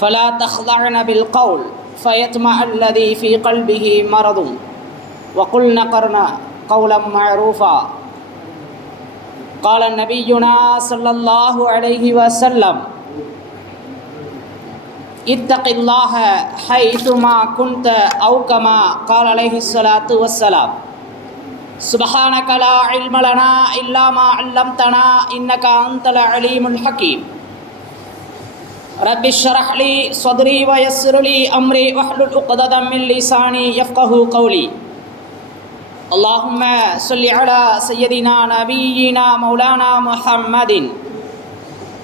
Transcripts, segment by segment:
فلا تخضعن بالقول فيطمع الذي في قلبه مرض. وقلن قرنا قولا معروفا. قال نبينا صلى الله عليه وسلم اتق الله حيثما كنت أو كما قال عليه الصلاة والسلام. سبحانك لا علم لنا إلا ما علمتنا إنك أنت العليم الحكيم. رب اشرح لي صدري ويسر لي أمري واحلل عقدة من لساني يفقه قولي. اللهم صل على سيدنا نبينا مولانا محمد.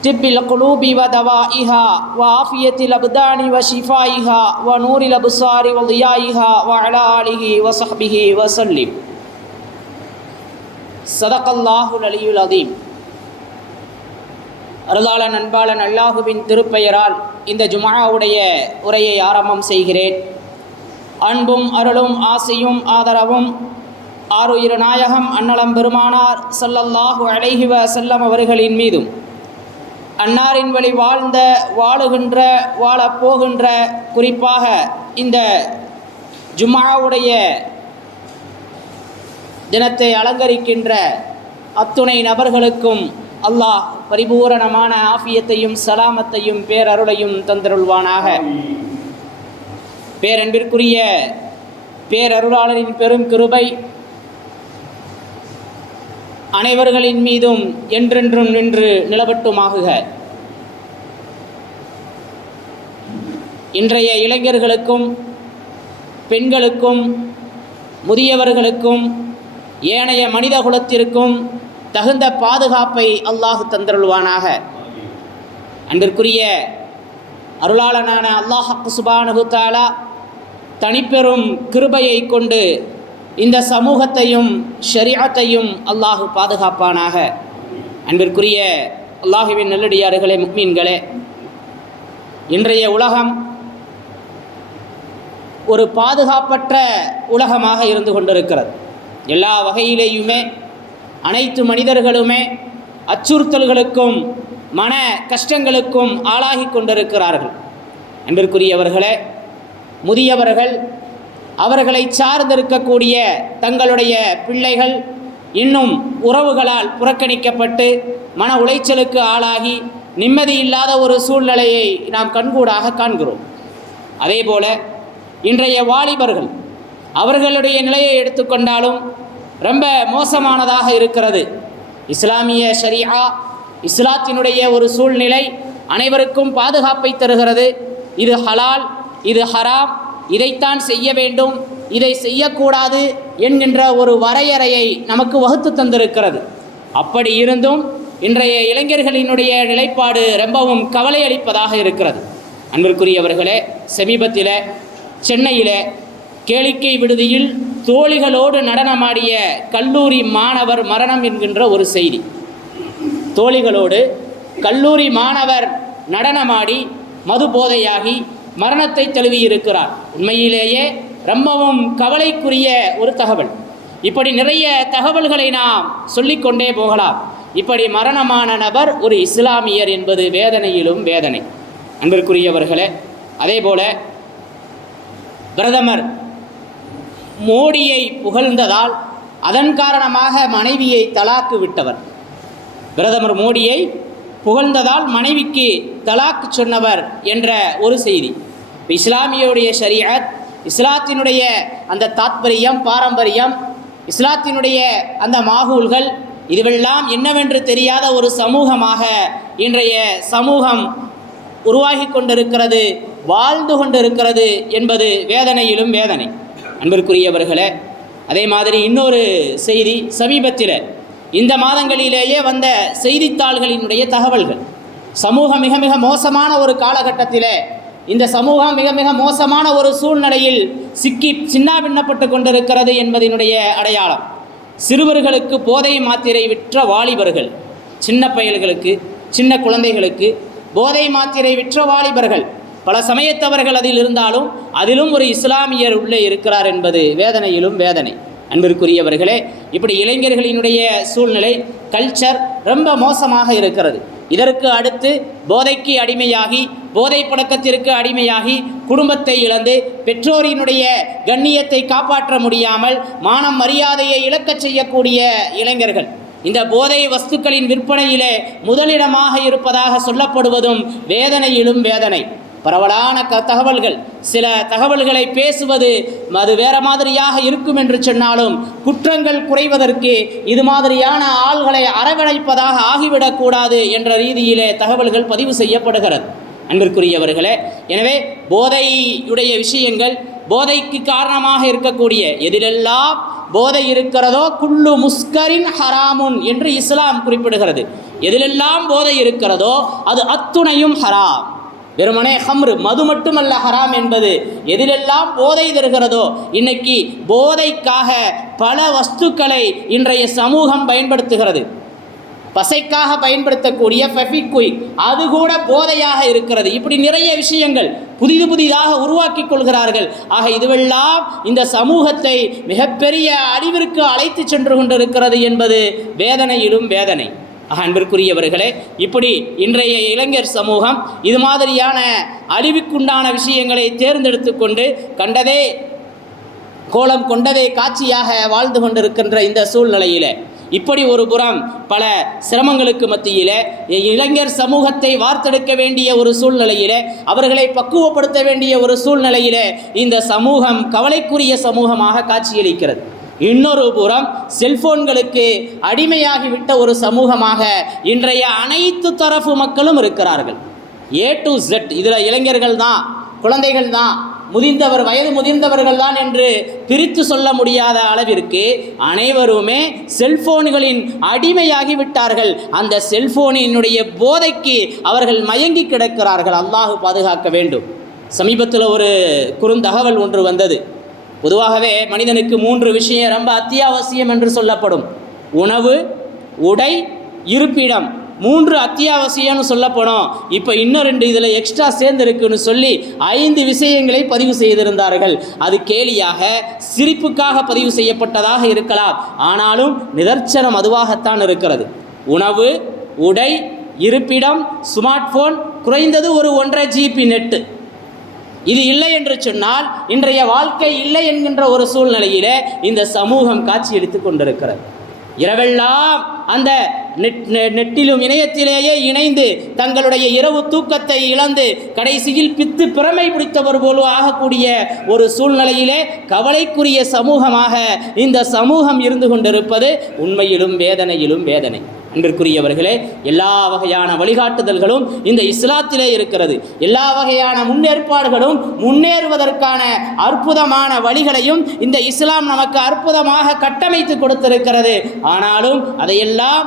طب القلوب ودوائها وعافية الأبدان وشفائها ونور الأبصار وضيائها وعلى آله وصحبه وسلم. صدق الله العلي العظيم. அருளாளன் அன்பாளன் அல்லாஹுவின் திருப்பெயரால் இந்த ஜுமாவுடைய உரையை ஆரம்பம் செய்கிறேன். அன்பும் அருளும் ஆசையும் ஆதரவும் ஆறுயிரு நாயகம் அன்னலம் பெருமானார் சல்லல்லாஹு அலைஹி செல்லம் அவர்களின் மீதும். அன்னாரின் வழி வாழ்ந்த வாழுகின்ற வாழப்போகின்ற குறிப்பாக இந்த ஜுமாவுடைய தினத்தை அலங்கரிக்கின்ற அத்துணை நபர்களுக்கும் அல்லாஹ் பரிபூரணமான ஆஃபியத்தையும் சலாமத்தையும் பேரருளையும் தந்தருள்வானாக. பேரன்பிற்குரிய பேரருளாளரின் பெரும் கிருபை அனைவர்களின் மீதும் என்றென்றும் நின்று நிலவட்டுமாகுக. இன்றைய இளைஞர்களுக்கும் பெண்களுக்கும் முதியவர்களுக்கும் ஏனைய மனித குலத்திற்கும் தகுந்த பாதுகாப்பை அல்லாஹு தந்தருள்வானாக. அன்பிற்குரிய அருளாளனான அல்லாஹ் சுபானுகுத்தாலா தனிப்பெரும் கிருபையை கொண்டு இந்த சமூகத்தையும் ஷரியாத்தையும் அல்லாஹு பாதுகாப்பானாக. அன்பிற்குரிய அல்லாஹுவின் நல்லடியார்களே முக்மீன்களே இன்றைய உலகம் ஒரு பாதுகாப்பற்ற உலகமாக இருந்து கொண்டிருக்கிறது. எல்லா வகையிலேயுமே அனைத்து மனிதர்களுமே அச்சுறுத்தல்களுக்கும் மன கஷ்டங்களுக்கும் ஆளாகி கொண்டிருக்கிறார்கள். அன்பிற்குரியவர்களே முதியவர்கள் அவர்களை சார்ந்திருக்கக்கூடிய தங்களுடைய பிள்ளைகள் இன்னும் உறவுகளால் புறக்கணிக்கப்பட்டு மன உளைச்சலுக்கு ஆளாகி நிம்மதி இல்லாத ஒரு சூழ்நிலையை நாம் கண்கூடாக காண்கிறோம். அதேபோல இன்றைய வாலிபர்கள் அவர்களுடைய நிலையை எடுத்துக்கொண்டாலும் ரொம்ப மோசமானதாக இருக்கிறது. இஸ்லாமிய ஷரியா இஸ்லாத்தினுடைய ஒரு சூழ்நிலை அனைவருக்கும் பாதுகாப்பை தருகிறது. இது ஹலால் இது ஹராம் இதைத்தான் செய்ய வேண்டும் இதை செய்யக்கூடாது என்கின்ற ஒரு வரையறையை நமக்கு வகுத்து தந்திருக்கிறது. அப்படி இருந்தும் இன்றைய இளைஞர்களினுடைய நிலைப்பாடு ரொம்பவும் கவலை அளிப்பதாக இருக்கிறது. அன்பிற்குரியவர்களே சமீபத்தில் சென்னையில் கேளிக்கை விடுதியில் தோழிகளோடு நடனமாடிய கல்லூரி மாணவர் மரணம் என்கின்ற ஒரு செய்தி. தோழிகளோடு கல்லூரி மாணவர் நடனமாடி மது போதையாகி மரணத்தை தழுவியிருக்கிறார். உண்மையிலேயே ரொம்பவும் கவலைக்குரிய ஒரு தகவல். இப்படி நிறைய தகவல்களை நாம் சொல்லிக்கொண்டே போகலாம். இப்படி மரணமான நபர் ஒரு இஸ்லாமியர் என்பது வேதனையிலும் வேதனை. அன்பிற்குரியவர்களே அதே போல பிரதமர் மோடியை புகழ்ந்ததால் அதன் காரணமாக மனைவியை தலாக்கு விட்டவர். பிரதமர் மோடியை புகழ்ந்ததால் மனைவிக்கு தலாக்கு சொன்னவர் என்ற ஒரு செய்தி. இஸ்லாமியுடைய ஷரியத் இஸ்லாத்தினுடைய அந்த தாத்பரியம் பாரம்பரியம் இஸ்லாத்தினுடைய அந்த மாகூல்கள் இதுவெல்லாம் என்னவென்று தெரியாத ஒரு சமூகமாக இன்றைய சமூகம் உருவாகி கொண்டிருக்கிறது வாழ்ந்து கொண்டிருக்கிறது என்பது வேதனையிலும் வேதனை. அன்பிற்குரியவர்களே அதே மாதிரி இன்னொரு செய்தி சமீபத்தில் இந்த மாதங்களிலேயே வந்த செய்தித்தாள்களினுடைய தகவல்கள். சமூகம் மிக மிக மோசமான ஒரு காலகட்டத்தில் இந்த சமூகம் மிக மிக மோசமான ஒரு சூழ்நிலையில் சிக்கி சின்னாபின்னப்பட்டு கொண்டிருக்கிறது என்பதனுடைய அடையாளம். சிறுவர்களுக்கு போதை மாத்திரை விற்ற வாலிபர்கள் சின்ன பயல்களுக்கு சின்ன குழந்தைகளுக்கு போதை மாத்திரை விற்ற வாலிபர்கள் பல சமயத்தவர்கள் அதில் இருந்தாலும் அதிலும் ஒரு இஸ்லாமியர் உள்ளே இருக்கிறார் என்பது வேதனையிலும் வேதனை. அன்பிற்குரியவர்களே இப்படி இளைஞர்களினுடைய சூழ்நிலை கல்ச்சர் ரொம்ப மோசமாக இருக்கிறது. இதற்கு அடுத்து போதைக்கு அடிமையாகி போதை பழக்கத்திற்கு அடிமையாகி குடும்பத்தை இழந்து பெற்றோரினுடைய கண்ணியத்தை காப்பாற்ற முடியாமல் மானம் மரியாதையை இழக்கச் செய்யக்கூடிய இளைஞர்கள். இந்த போதை வஸ்துக்களின் விற்பனையிலே முதலிடமாக இருப்பதாக சொல்லப்படுவதும் வேதனையிலும் வேதனை. பரவலான க தகவல்கள். சில தகவல்களை பேசுவது அது வேற மாதிரியாக இருக்கும் என்று சொன்னாலும் குற்றங்கள் குறைவதற்கு இது மாதிரியான ஆள்களை அரவணைப்பதாக ஆகிவிடக்கூடாது என்ற ரீதியிலே தகவல்கள் பதிவு செய்யப்படுகிறது. அன்பிற்குரியவர்களே எனவே போதையுடைய விஷயங்கள் போதைக்கு காரணமாக இருக்கக்கூடிய எதிலெல்லாம் போதை இருக்கிறதோ குள்ளு முஸ்கரின் ஹராமுன் என்று இஸ்லாம் குறிப்பிடுகிறது. எதிலெல்லாம் போதை இருக்கிறதோ அது அத்துணையும் ஹராம். வெறுமனே ஹம்ரு மது மட்டுமல்ல ஹராம் என்பது எதிலெல்லாம் போதை தருகிறதோ இன்னைக்கு போதைக்காக பல வஸ்துக்களை இன்றைய சமூகம் பயன்படுத்துகிறது. பசைக்காக பயன்படுத்தக்கூடிய ஃபெஃபிக்விக் அது கூட போதையாக இருக்கிறது. இப்படி நிறைய விஷயங்கள் புதிது புதிதாக உருவாக்கி கொள்கிறார்கள். ஆக இதுவெல்லாம் இந்த சமூகத்தை மிகப்பெரிய அழிவிற்கு அழைத்து சென்று கொண்டிருக்கிறது என்பது வேதனையிலும் வேதனை. அன்பிற்குரியவர்களே இப்படி இன்றைய இளைஞர் சமூகம் இது மாதிரியான அழிவுக்குண்டான விஷயங்களை தேர்ந்தெடுத்து கொண்டு கண்டதே கோலம் கொண்டதே காட்சியாக வாழ்ந்து கொண்டிருக்கின்ற இந்த சூழ்நிலையிலே. இப்படி ஒரு புறம் பல சிரமங்களுக்கு மத்தியிலே இளைஞர் சமூகத்தை வார்த்தெடுக்க வேண்டிய ஒரு சூழ்நிலையிலே அவர்களை பக்குவப்படுத்த வேண்டிய ஒரு சூழ்நிலையிலே இந்த சமூகம் கவலைக்குரிய சமூகமாக காட்சியளிக்கிறது. இன்னொரு புறம் செல்போன்களுக்கு அடிமையாகிவிட்ட ஒரு சமூகமாக இன்றைய அனைத்து தரப்பு மக்களும் இருக்கிறார்கள். ஏ டு ஜெட் இதில் இளைஞர்கள் தான் குழந்தைகள் தான் முதிர்ந்தவர் வயது முதிர்ந்தவர்கள் தான் என்று பிரித்து சொல்ல முடியாத அளவிற்கு அனைவருமே செல்போன்களின் அடிமையாகி விட்டார்கள் அந்த செல்போனினுடைய போதைக்கு அவர்கள் மயங்கி கிடக்கிறார்கள். அல்லாஹ் பாதுகாக்க வேண்டும். சமீபத்தில் ஒரு குறுந்தகவல் ஒன்று வந்தது. பொதுவாகவே மனிதனுக்கு மூன்று விஷயம் ரொம்ப அத்தியாவசியம் என்று சொல்லப்படும். உணவு உடை இருப்பிடம். மூன்று அத்தியாவசியம்னு சொல்லப்படும். இப்போ இன்னும் ரெண்டு இதில் எக்ஸ்ட்ரா சேர்ந்துருக்குன்னு சொல்லி ஐந்து விஷயங்களை பதிவு செய்திருந்தார்கள். அது கேலியாக சிரிப்புக்காக பதிவு செய்யப்பட்டதாக இருக்கலாம். ஆனாலும் நிதர்சனம் அதுவாகத்தான் இருக்கிறது. உணவு உடை இருப்பிடம் ஸ்மார்ட் ஃபோன் குறைந்தது ஒரு ஒன்றரை ஜிபி நெட்டு இது இல்லை என்று சொன்னால் இன்றைய வாழ்க்கை இல்லை என்கின்ற ஒரு சூழ்நிலையிலே இந்த சமூகம் காட்சியளித்து கொண்டிருக்கிறது. இரவெல்லாம் அந்த நெட் நெ- நெட்டிலும் இணையத்திலேயே இணைந்து தங்களுடைய இரவு தூக்கத்தை இழந்து கடைசியில் பித்து பிறமை பிடித்தவர் போல ஆகக்கூடிய ஒரு சூழ்நிலையிலே கவலைக்குரிய சமூகமாக இந்த சமூகம் இருந்து கொண்டிருப்பது உண்மையிலும் வேதனையிலும் வேதனை. அன்பிற்குரியவர்களே எல்லா வகையான வழிகாட்டுதல்களும் இந்த இஸ்லாத்திலே இருக்கிறது. எல்லா வகையான முன்னேற்பாடுகளும் முன்னேறுவதற்கான அற்புதமான வழிகளையும் இந்த இஸ்லாம் நமக்கு அற்புதமாக கட்டமைத்து கொடுத்திருக்கிறது. ஆனாலும் அதையெல்லாம்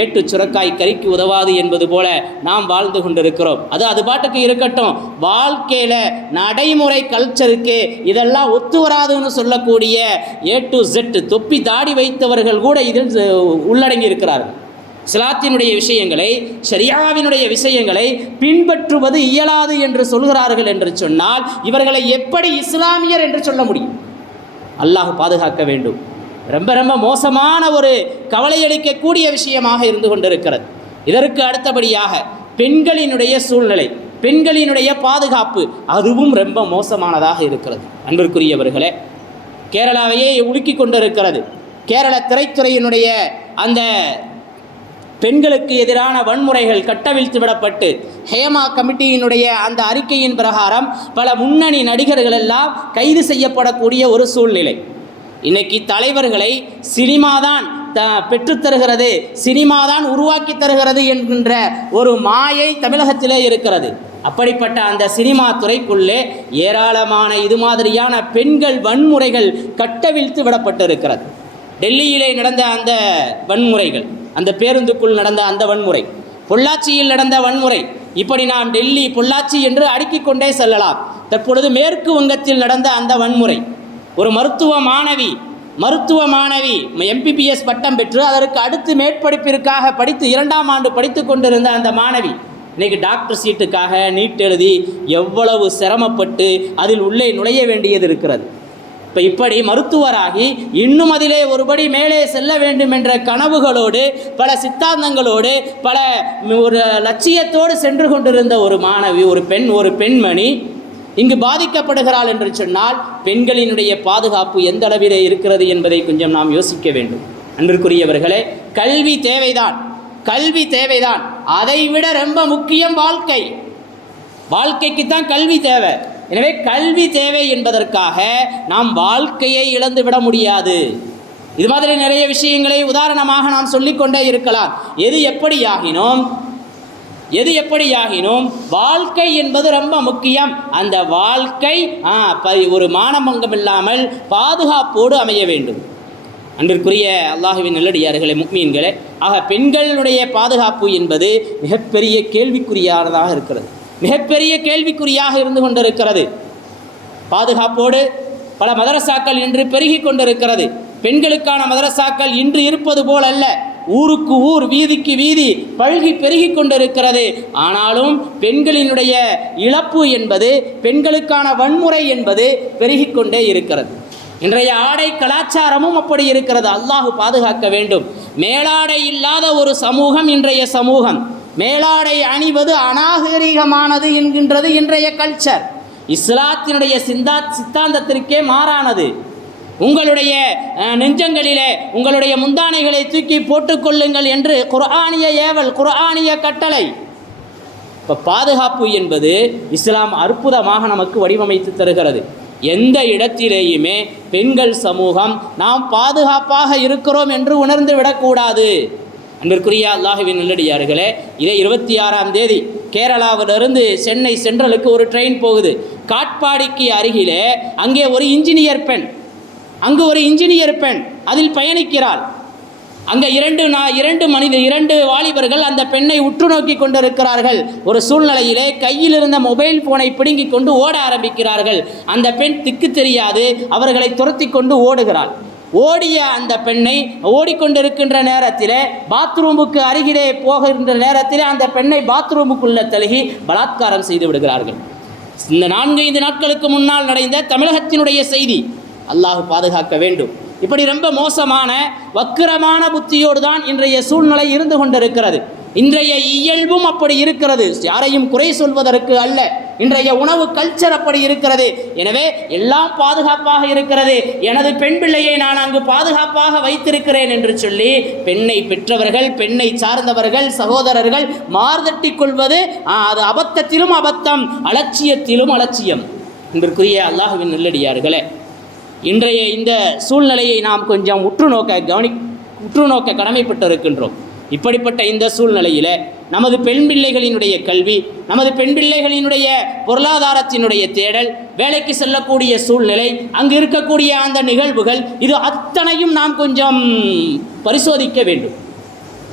ஏட்டு சுரக்காய் கறிக்கு உதவாது என்பது போல நாம் வாழ்ந்து கொண்டிருக்கிறோம். அது அது பாட்டுக்கு இருக்கட்டும். வாழ்க்கையில் நடைமுறை கல்ச்சருக்கு இதெல்லாம் ஒத்து வராதுன்னு சொல்லக்கூடிய ஏ டு ஜெட் தொப்பி தாடி வைத்தவர்கள் கூட இதில் உள்ளடங்கி இருக்கிறார்கள். இஸ்லாத்தினுடைய விஷயங்களை ஷரியாவினுடைய விஷயங்களை பின்பற்றுவது இயலாது என்று சொல்கிறார்கள் என்று சொன்னால் இவர்களை எப்படி இஸ்லாமியர் என்று சொல்ல முடியும்? அல்லாஹ் பாதுகாக்க வேண்டும். ரொம்ப ரொம்ப மோசமான ஒரு கவலையளிக்கக்கூடிய விஷயமாக இருந்து கொண்டிருக்கிறது. இதற்கு அடுத்தபடியாக பெண்களினுடைய சூழ்நிலை பெண்களினுடைய பாதுகாப்பு அதுவும் ரொம்ப மோசமானதாக இருக்கிறது. அன்பிற்குரியவர்களே கேரளாவையே உலுக்கி கொண்டிருக்கிறது. கேரள திரைத்துறையினுடைய அந்த பெண்களுக்கு எதிரான வன்முறைகள் கட்டவிழ்த்து விடப்பட்டு ஹேமா கமிட்டியினுடைய அந்த அறிக்கையின் பிரகாரம் பல முன்னணி நடிகர்கள் எல்லாம் கைது செய்யப்படக்கூடிய ஒரு சூழ்நிலை. இன்னைக்கு தலைவர்களை சினிமாதான் த பெற்றுத்தருகிறது சினிமாதான் உருவாக்கி தருகிறது என்கின்ற ஒரு மாயை தமிழகத்திலே இருக்கிறது. அப்படிப்பட்ட அந்த சினிமா துறைக்குள்ளே ஏராளமான இது மாதிரியான பெண்கள் வன்முறைகள் கட்டவிழ்த்து விடப்பட்டிருக்கிறது. டெல்லியிலே நடந்த அந்த வன்முறைகள் அந்த பேருந்துக்குள் நடந்த அந்த வன்முறை. பொள்ளாச்சியில் நடந்த வன்முறை. இப்படி நாம் டெல்லி பொள்ளாச்சி என்று அடுக்கிக் கொண்டே செல்லலாம். தற்பொழுது மேற்கு வங்கத்தில் நடந்த அந்த வன்முறை. ஒரு மருத்துவ மாணவி மருத்துவ மாணவி எம்பிபிஎஸ் பட்டம் பெற்று அதற்கு அடுத்து மேற்படிப்பிற்காக படித்து இரண்டாம் ஆண்டு படித்து கொண்டிருந்த அந்த மாணவி இன்னைக்கு டாக்டர் சீட்டுக்காக நீட் எழுதி எவ்வளவு சிரமப்பட்டு அதில் உள்ளே நுழைய வேண்டியது இருக்கிறது. இப்போ இப்படி மருத்துவராகி இன்னும் அதிலே ஒருபடி மேலே செல்ல வேண்டும் என்ற கனவுகளோடு பல சித்தாந்தங்களோடு பல ஒரு லட்சியத்தோடு சென்று கொண்டிருந்த ஒரு மாணவி ஒரு பெண் ஒரு பெண்மணி இங்கு பாதிக்கப்படுகிறாள் என்று சொன்னால் பெண்களினுடைய பாதுகாப்பு எந்த அளவிலே இருக்கிறது என்பதை கொஞ்சம் நாம் யோசிக்க வேண்டும். அன்பிற்குரியவர்களே கல்வி தேவைதான். கல்வி தேவைதான். அதைவிட ரொம்ப முக்கியம் வாழ்க்கை. வாழ்க்கைக்கு தான் கல்வி தேவை. எனவே கல்வி தேவை என்பதற்காக நாம் வாழ்க்கையை இழந்து விட முடியாது. இது மாதிரி நிறைய விஷயங்களை உதாரணமாக நாம் சொல்லிக்கொண்டே இருக்கலாம். எது எப்படியாகினோம்? எது எப்படியாகினும்? வாழ்க்கை என்பது ரொம்ப முக்கியம். அந்த வாழ்க்கை ஆ, ப- ஒரு மானமங்கம் இல்லாமல் பாதுகாப்போடு அமைய வேண்டும். அன்பிற்குரிய அல்லாஹுவின் நல்லடியார்களே முக்மீன்களே ஆக பெண்களுடைய பாதுகாப்பு என்பது மிகப்பெரிய கேள்விக்குறியானதாக இருக்கிறது. மிகப்பெரிய கேள்விக்குறியாக இருந்து கொண்டிருக்கிறது. பாதுகாப்போடு பல மதரசாக்கள் இன்று பெருகி கொண்டிருக்கிறது. பெண்களுக்கான மதரசாக்கள் இன்று இருப்பது போல் அல்ல. ஊருக்கு ஊர் வீதிக்கு வீதி பல்கி பெருகி கொண்டிருக்கிறது. ஆனாலும் பெண்களினுடைய இழப்பு என்பது பெண்களுக்கான வன்முறை என்பது பெருகிக்கொண்டே இருக்கிறது. இன்றைய ஆடை கலாச்சாரமும் அப்படி இருக்கிறது. அல்லாஹ் பாதுகாக்க வேண்டும். மேலாடை இல்லாத ஒரு சமூகம் இன்றைய சமூகம். மேலாடை அணிவது அநாகரீகமானது என்கின்றது இன்றைய கல்ச்சர் இஸ்லாத்தினுடைய சிந்தா சித்தாந்தத்திற்கே மாறானது. உங்களுடைய நெஞ்சங்களிலே உங்களுடைய முந்தானைகளை தூக்கி போட்டுக்கொள்ளுங்கள் என்று குர்ஆனிய ஏவல் குர்ஆனிய கட்டளை. இப்போ பாதுகாப்பு என்பது இஸ்லாம் அற்புதமாக நமக்கு வடிவமைத்து தருகிறது. எந்த இடத்திலேயுமே பெண்கள் சமூகம் நாம் பாதுகாப்பாக இருக்கிறோம் என்று உணர்ந்து விடக்கூடாது. அன்பிற்குரிய அல்லாஹுவின் நல்லடியார்களே இதே இருபத்தி ஆறாம் தேதி கேரளாவிலிருந்து சென்னை சென்ட்ரலுக்கு ஒரு ட்ரெயின் போகுது. காட்பாடிக்கு அருகிலே அங்கே ஒரு இன்ஜினியர் பெண் அங்கு ஒரு இன்ஜினியர் பெண் அதில் பயணிக்கிறாள். அங்கே இரண்டு நா இரண்டு மனித இரண்டு வாலிபர்கள் அந்த பெண்ணை உற்று நோக்கி கொண்டிருக்கிறார்கள். ஒரு சூழ்நிலையிலே கையில் இருந்த மொபைல் ஃபோனை பிடுங்கி கொண்டு ஓட ஆரம்பிக்கிறார்கள். அந்த பெண் திக்கு தெரியாது அவர்களை துரத்தி கொண்டு ஓடுகிறாள். ஓடிய அந்த பெண்ணை ஓடிக்கொண்டிருக்கின்ற நேரத்தில் பாத்ரூமுக்கு அருகிலே போகின்ற நேரத்தில் அந்த பெண்ணை பாத்ரூமுக்குள்ள தழுகி பலாத்காரம் செய்து விடுகிறார்கள். இந்த நான்கைந்து நாட்களுக்கு முன்னால் நடந்த தமிழகத்தினுடைய செய்தி அல்லாஹ் பாதுகாக்க வேண்டும். இப்படி ரொம்ப மோசமான வக்கிரமான புத்தியோடு தான் இன்றைய சூழ்நிலை இருந்து கொண்டிருக்கிறது. இன்றைய இயல்பும் அப்படி இருக்கிறது. யாரையும் குறை சொல்வதற்கு அல்ல. இன்றைய உணவு கல்ச்சர் அப்படி இருக்கிறது. எனவே எல்லாம் பாதுகாப்பாக இருக்கிறது. எனது பெண் பிள்ளையை நான் அங்கு பாதுகாப்பாக வைத்திருக்கிறேன் என்று சொல்லி பெண்ணை பெற்றவர்கள் பெண்ணை சார்ந்தவர்கள் சகோதரர்கள் மார்தட்டி கொள்வது அது அபத்தத்திலும் அபத்தம் அலட்சியத்திலும் அலட்சியம். இன்றிற்குரிய அல்லாஹுவின் நல்லடியார்களே இன்றைய இந்த சூழ்நிலையை நாம் கொஞ்சம் உற்று நோக்க கவனி உற்று நோக்க கடமைப்பட்டிருக்கின்றோம். இப்படிப்பட்ட இந்த சூழ்நிலையில் நமது பெண் பிள்ளைகளினுடைய கல்வி நமது பெண் பிள்ளைகளினுடைய பொருளாதாரத்தினுடைய தேடல் வேலைக்கு செல்லக்கூடிய சூழ்நிலை அங்கு இருக்கக்கூடிய அந்த நிகழ்வுகள் இது அத்தனையும் நாம் கொஞ்சம் பரிசோதிக்க வேண்டும்.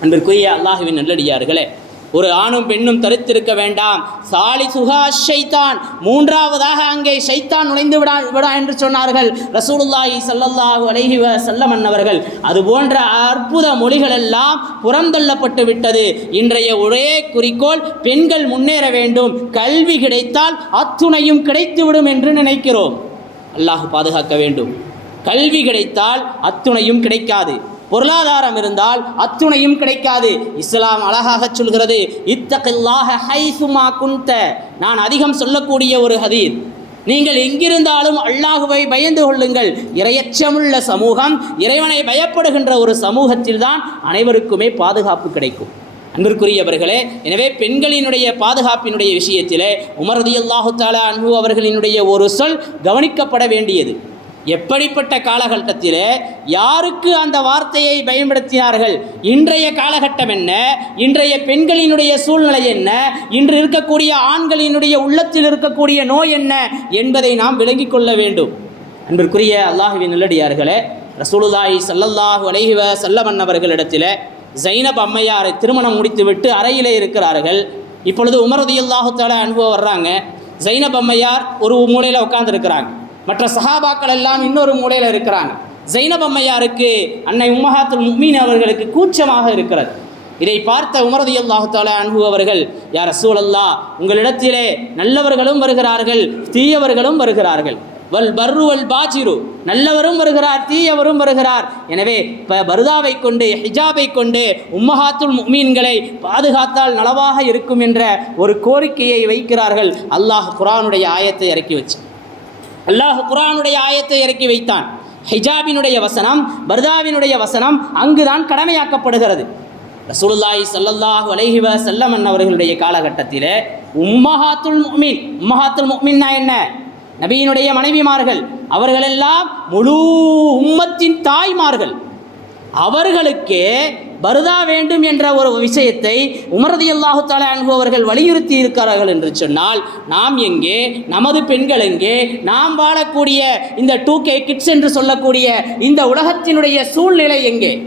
அன்பிற்குரிய அல்லாஹுவின் நல்லடியார்களே ஒரு ஆணும் பெண்ணும் தரித்திருக்க வேண்டாம். சாலி சுகா ஷைத்தான். மூன்றாவதாக அங்கே ஷைத்தான் நுழைந்து விடா விடா என்று சொன்னார்கள். ரசூலுல்லாஹி சல்லல்லாஹு அலைஹி வஸல்லம் அவர்கள் அது போன்ற அற்புத மொழிகள் எல்லாம் புறந்தள்ளப்பட்டு விட்டது. இன்றைய ஒரே குறிக்கோள் பெண்கள் முன்னேற வேண்டும். கல்வி கிடைத்தால் அத்துணையும் கிடைத்துவிடும் என்று நினைக்கிறோம். அல்லாஹ் பாதுகாக்க வேண்டும். கல்வி கிடைத்தால் அத்துணையும் கிடைக்காது. பொருளாதாரம் இருந்தால் அத்துணையும் கிடைக்காது. இஸ்லாம் அழகாக சொல்கிறது இத்தகில்லாக ஹைசுமா குந்த நான் அதிகம் சொல்லக்கூடிய ஒரு ஹதீர் நீங்கள் எங்கிருந்தாலும் அல்லாஹுவை பயந்து கொள்ளுங்கள். இரையச்சமுள்ள சமூகம் இறைவனை பயப்படுகின்ற ஒரு சமூகத்தில்தான் அனைவருக்குமே பாதுகாப்பு கிடைக்கும். அன்பிற்குரியவர்களே எனவே பெண்களினுடைய பாதுகாப்பினுடைய விஷயத்திலே உமரதி அல்லாஹு தாலா அன்பு அவர்களினுடைய ஒரு சொல் கவனிக்கப்பட வேண்டியது. எப்படிப்பட்ட காலகட்டத்திலே யாருக்கு அந்த வார்த்தையை பயன்படுத்தினார்கள்? இன்றைய காலகட்டம் என்ன? இன்றைய பெண்களினுடைய சூழ்நிலை என்ன? இன்று இருக்கக்கூடிய ஆண்களினுடைய உள்ளத்தில் இருக்கக்கூடிய நோய் என்ன? என்பதை நாம் விளங்கிக் கொள்ள வேண்டும். அன்பிற்குரிய அல்லாஹுவின் நல்லடியார்களே ரசூலுதாய் சல்லல்லாஹு அலைஹிவ வஸல்லம் அவர்களிடத்தில் ஜைனப் அம்மையாரை திருமணம் முடித்துவிட்டு அறையிலே இருக்கிறார்கள். இப்பொழுது உமரதியுல்லாஹு தாலா அனுபவம் வர்றாங்க. ஜைனப் அம்மையார் ஒரு மூலையில் உட்கார்ந்துருக்கிறாங்க. மற்ற சஹாபாக்கள் எல்லாம் இன்னொரு மூலையில் இருக்கிறாங்க. ஜைனப் அம்மையாருக்கு அன்னை உம்மஹாத்துல் முக்மீன் அவர்களுக்கு கூச்சமாக இருக்கிறது. இதை பார்த்த உமரதி அல்லாஹால அன்பு அவர்கள் யார் சூழல்லா உங்களிடத்திலே நல்லவர்களும் வருகிறார்கள் தீயவர்களும் வருகிறார்கள். வல் பர்ரு வல் பாஜிரு நல்லவரும் வருகிறார் தீயவரும் வருகிறார். எனவே ப பருதாவை கொண்டு ஹிஜாபை கொண்டு உம்மஹாத்துல் முமீன்களை பாதுகாத்தால் நலவாக இருக்கும் என்ற ஒரு கோரிக்கையை வைக்கிறார்கள். அல்லாஹ் குரானுடைய ஆயத்தை இறக்கி வச்சு. அல்லாஹ் குரானுடைய ஆயத்தை இறக்கி வைத்தான். ஹிஜாபினுடைய வசனம் பர்தாவினுடைய வசனம் அங்குதான் கடமையாக்கப்படுகிறது. ரசூலுல்லாஹி சல்லல்லாஹு அலைஹி வஸல்லம் அவர்களுடைய காலகட்டத்தில் உம்மஹாத்துல் முக்மின் உம்மஹாத்துல் முக்மின்னா என்ன? நபியினுடைய மனைவிமார்கள் அவர்களெல்லாம் முழு உம்மத்தின் தாய்மார்கள். அவர்களுக்கே வருதா வேண்டும் என்ற ஒரு விஷயத்தை உமரதி அல்லாஹு தாலா அவர்கள் வலியுறுத்தி இருக்கிறார்கள் என்று சொன்னால் நாம் எங்கே? நமது பெண்கள் எங்கே? நாம் வாழக்கூடிய இந்த டூ கே கிட்ஸ் என்று சொல்லக்கூடிய இந்த உலகத்தினுடைய சூழ்நிலை எங்கே?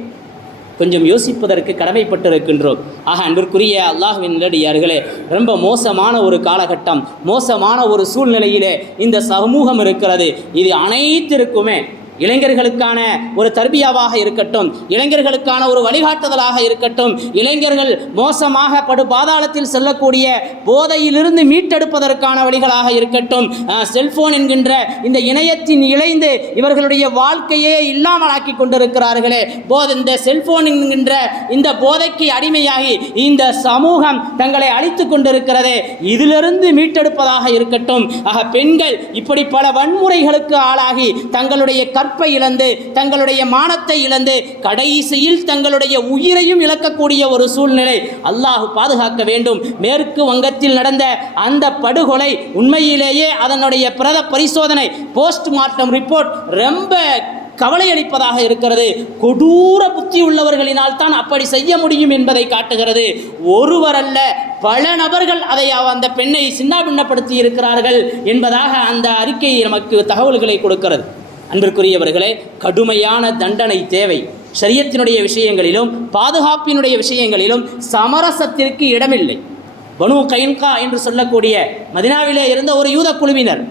கொஞ்சம் யோசிப்பதற்கு கடமைப்பட்டிருக்கின்றோம். ஆக அன்பிற்குரிய அல்லாஹுவின் நிலடியார்களே ரொம்ப மோசமான ஒரு காலகட்டம் மோசமான ஒரு சூழ்நிலையிலே இந்த சமூகம் இருக்கிறது. இது அனைத்திற்குமே இளைஞர்களுக்கான ஒரு தர்பியாவாக இருக்கட்டும் இளைஞர்களுக்கான ஒரு வழிகாட்டுதலாக இருக்கட்டும் இளைஞர்கள் மோசமாக படு பாதாளத்தில் செல்லக்கூடிய போதையிலிருந்து மீட்டெடுப்பதற்கான வழிகளாக இருக்கட்டும் செல்போன் என்கின்ற இந்த இணையத்தின் இழைந்து இவர்களுடைய வாழ்க்கையே இல்லாமலாக்கி கொண்டிருக்கிறார்களே. போது இந்த செல்போன் என்கின்ற இந்த போதைக்கு அடிமையாகி இந்த சமூகம் தங்களை அழித்து கொண்டிருக்கிறதே. இதிலிருந்து மீட்டெடுப்பதாக இருக்கட்டும். ஆக பெண்கள் இப்படி பல வன்முறைகளுக்கு ஆளாகி தங்களுடைய கற்பை கற்பை இழந்து தங்களுடைய மானத்தை இழந்து கடைசியில் தங்களுடைய உயிரையும் இழக்கக்கூடிய ஒரு சூழ்நிலை அல்லாஹ் பாதுகாக்க வேண்டும். மேற்கு வங்கத்தில் நடந்த அந்த படுகொலை உண்மையிலேயே அதனுடைய பிரத பரிசோதனை போஸ்ட்மார்ட்டம் ரிப்போர்ட் ரொம்ப கவலையளிப்பதாக இருக்கிறது. கொடூர புத்தி உள்ளவர்களினால் தான் அப்படி செய்ய முடியும் என்பதை காட்டுகிறது. ஒருவர் அல்ல பல நபர்கள் அதை அந்த பெண்ணை சின்னாபின்னப்படுத்தி இருக்கிறார்கள் என்பதாக அந்த அறிக்கை நமக்கு தகவல்களை கொடுக்கிறது. அன்பிற்குரியவர்களே கடுமையான தண்டனை தேவை. சரியத்தினுடைய விஷயங்களிலும் பாதுகாப்பினுடைய விஷயங்களிலும் சமரசத்திற்கு இடமில்லை. பனு கைன்கா என்று சொல்லக்கூடிய மதினாவிலே இருந்த ஒரு யூத குழுவினர்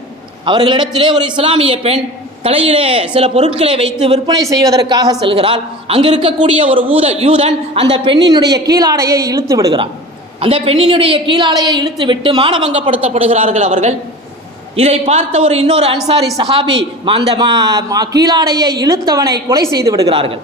அவர்களிடத்திலே ஒரு இஸ்லாமிய பெண் தலையிலே சில பொருட்களை வைத்து விற்பனை செய்வதற்காக செல்கிறாள். அங்கு இருக்கக்கூடிய ஒரு ஊத யூதன் அந்த பெண்ணினுடைய கீழாடையை இழுத்து விடுகிறான். அந்த பெண்ணினுடைய கீழாடையை இழுத்து விட்டு மானபங்கப்படுத்தப்படுகிறார்கள் அவர்கள். இதை பார்த்த ஒரு இன்னொரு அன்சாரி சஹாபி அந்த மா- மா- கீழாடையை இழுத்தவனை கொலை செய்து விடுகிறார்கள்.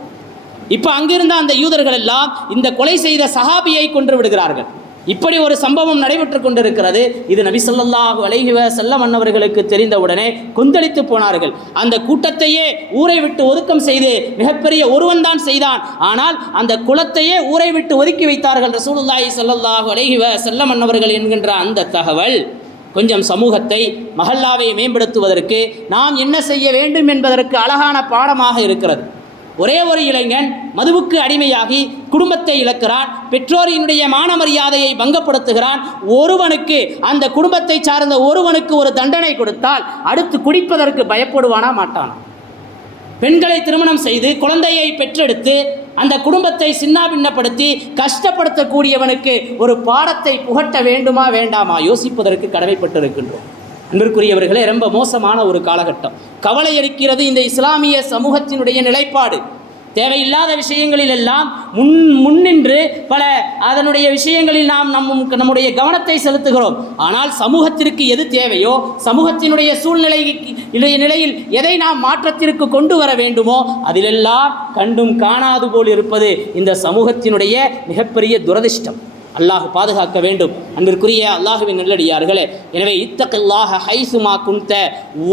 இப்போ அங்கிருந்த அந்த யூதர்கள் எல்லாம் இந்த கொலை செய்த சஹாபியை கொன்று விடுகிறார்கள். இப்படி ஒரு சம்பவம் நடைபெற்று கொண்டிருக்கிறது. இது நபி சொல்லாஹு அலைஹி செல்ல மன்னவர்களுக்கு தெரிந்தவுடனே கொந்தளித்து போனார்கள். அந்த கூட்டத்தையே ஊரை விட்டு ஒதுக்கம் செய்து மிகப்பெரிய ஒருவன் தான் செய்தான். ஆனால் அந்த குலத்தையே ஊரை விட்டு ஒதுக்கி வைத்தார்கள் ரசூலுல்லாஹி ஸல்லல்லாஹு அலைஹி செல்ல மன்னவர்கள் என்கின்ற அந்த தகவல். கொஞ்சம் சமூகத்தை மஹல்லாவை மேம்படுத்துவதற்கு நாம் என்ன செய்ய வேண்டும் என்பதற்கு அழகான பாடமாக இருக்கிறது. ஒரே ஒரு இளைஞன் மதுவுக்கு அடிமையாகி குடும்பத்தை இழக்கிறான் பெற்றோரினுடைய மான மரியாதையை பங்கப்படுத்துகிறான். ஒருவனுக்கு அந்த குடும்பத்தை சார்ந்த ஒருவனுக்கு ஒரு தண்டனை கொடுத்தால் அடுத்து குடிப்பதற்கு பயப்படுவானா மாட்டானா? பெண்களை திருமணம் செய்து குழந்தையை பெற்றெடுத்து அந்த குடும்பத்தை சின்னாபின்னப்படுத்தி கஷ்டப்படுத்தக்கூடியவனுக்கு ஒரு பாடத்தை புகட்ட வேண்டுமா வேண்டாமா யோசிப்பதற்கு கடமைப்பட்டிருக்கின்றோம். அன்பிற்குரியவர்களே ரொம்ப மோசமான ஒரு காலகட்டம். கவலை அளிக்கிறது இந்த இஸ்லாமிய சமூகத்தினுடைய நிலைப்பாடு. தேவையில்லாத விஷயங்களில் எல்லாம் முன் முன்னின்று பல அதனுடைய விஷயங்களில் நாம் நம் நம்முடைய கவனத்தை செலுத்துகிறோம். ஆனால் சமூகத்திற்கு எது தேவையோ சமூகத்தினுடைய சூழ்நிலை இளைய நிலையில் எதை நாம் மாற்றத்திற்கு கொண்டு வர வேண்டுமோ அதிலெல்லாம் கண்டும் காணாது போல் இருப்பது இந்த சமூகத்தினுடைய மிகப்பெரிய துரதிர்ஷ்டம். அல்லாஹ் பாதுகாக்க வேண்டும். அன்பிற்குரிய அல்லாஹுவின் நல்லடியார்களே எனவே இத்தக்கல்லாக ஹைசுமா குந்த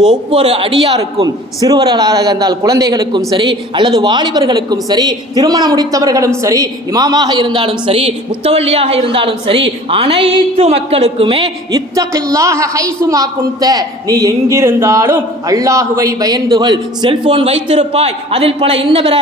ஒவ்வொரு அடியாருக்கும் சிறுவர்களாக இருந்தால் குழந்தைகளுக்கும் சரி அல்லது வாலிபர்களுக்கும் சரி திருமணம் முடித்தவர்களும் சரி இமாமாக இருந்தாலும் சரி முத்தவள்ளியாக இருந்தாலும் சரி அனைத்து மக்களுக்குமே இத்தக்கல்லாக ஹைசுமா குந்த நீ எங்கிருந்தாலும் அல்லாஹுவை பயந்துகொள் செல்போன் வைத்திருப்பாய் அதில் பல இன்னபிற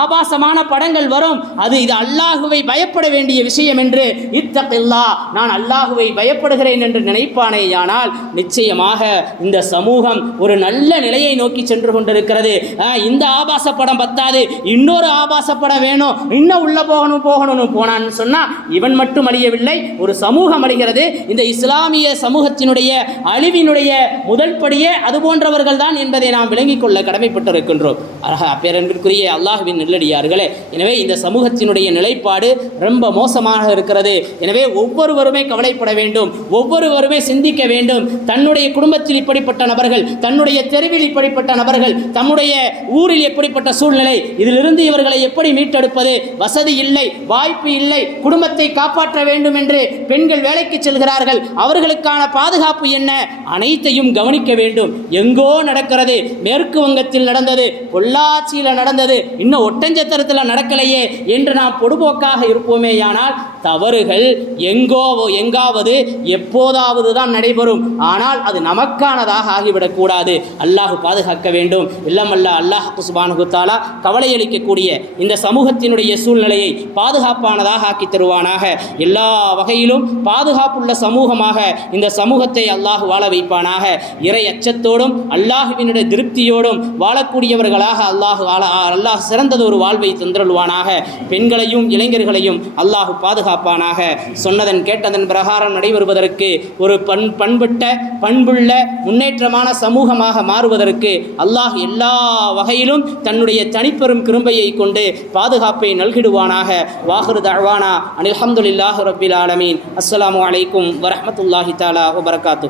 ஆபாசமான படங்கள் வரும். அது இது அல்லாஹுவை பயப்பட வேண்டிய விஷயம் என்று இத்தகில்லா நான் அல்லாஹுவை பயப்படுகிறேன் என்று நினைப்பானேயானால் நிச்சயமாக இந்த சமூகம் ஒரு நல்ல நிலையை நோக்கி சென்று கொண்டிருக்கிறது. ஆஹ், இந்த ஆபாச படம் பத்தாது இன்னொரு ஆபாச படம் வேணும் இன்னும் உள்ள போகணும் போகணும்னு போனான்னு சொன்னா இவன் மட்டும் அழியவில்லை ஒரு சமூகம் அழிகிறது. இந்த இஸ்லாமிய சமூகத்தினுடைய அழிவினுடைய முதல் படியே அது போன்றவர்கள் தான் என்பதை நாம் விளங்கிக் கொள்ள கடமைப்பட்டிருக்கின்றோம். பேரன்பிற்குரிய அல்லாஹுவின் நெல்லடியார்களே எனவே இந்த சமூகத்தினுடைய நிலைப்பாடு ரொம்ப மோசமாக இருக்கிறது. எனவே ஒவ்வொருவருமே கவலைப்பட வேண்டும் ஒவ்வொருவருமே சிந்திக்க வேண்டும். தன்னுடைய குடும்பத்தில் இப்படிப்பட்ட நபர்கள் தன்னுடைய தெருவில் இப்படிப்பட்ட நபர்கள் தம்முடைய ஊரில் எப்படிப்பட்ட சூழ்நிலை இதிலிருந்து இவர்களை எப்படி மீட்டெடுப்பது? வசதி இல்லை வாய்ப்பு இல்லை குடும்பத்தை காப்பாற்ற வேண்டும் என்று பெண்கள் வேலைக்கு செல்கிறார்கள். அவர்களுக்கான பாதுகாப்பு என்ன? அனைத்தையும் கவனிக்க வேண்டும். எங்கோ நடக்கிறது மேற்கு வங்கத்தில் நடந்தது பொள்ளாச்சியில் நடந்தது இன்னும் ஒட்டஞ்சத்திரத்தில் நடக்கலையே என்று நாம் பொடுபோக்காக இருப்போமேயானால் தவறுகள் எங்கோ எங்காவது எப்போதாவது தான் நடைபெறும். ஆனால் அது நமக்கானதாக ஆகிவிடக்கூடாது. அல்லாஹ் பாதுகாக்க வேண்டும். இல்லமல்ல அல்லாஹ் சுபானு தாலா கவலை அளிக்கக்கூடிய இந்த சமூகத்தினுடைய சூழ்நிலையை பாதுகாப்பானதாக ஆக்கி தருவானாக. எல்லா வகையிலும் பாதுகாப்புள்ள சமூகமாக இந்த சமூகத்தை அல்லாஹ் வாழ வைப்பானாக. இறை அச்சத்தோடும் அல்லாஹுவினுடைய திருப்தியோடும் வாழக்கூடியவர்களாக அல்லாஹு அல்லாஹ் சிறந்தது ஒரு வாழ்வை தந்திருவானாக பெண்களையும் இளைஞர்களையும் அல்லாஹு பாதுகாப்பானாக. சொன்னதன் கேட்டதன் பிரகாரம் நடைபெறுவதற்கு ஒரு பண் பண்பட்ட பண்புள்ள முன்னேற்றமான சமூகமாக மாறுவதற்கு அல்லாஹ் எல்லா வகையிலும் தன்னுடைய தனிப்பெரும் கிரும்பையை கொண்டு பாதுகாப்பை நல்கிடுவானாக. வாஹிரு தழ்வானா அனில் அஹமதுல்லாஹு ரபில் ஆலமீன். அஸ்லாம் அலைக்கும் வரமத்துல்லாஹி தாலா வபரகாத்து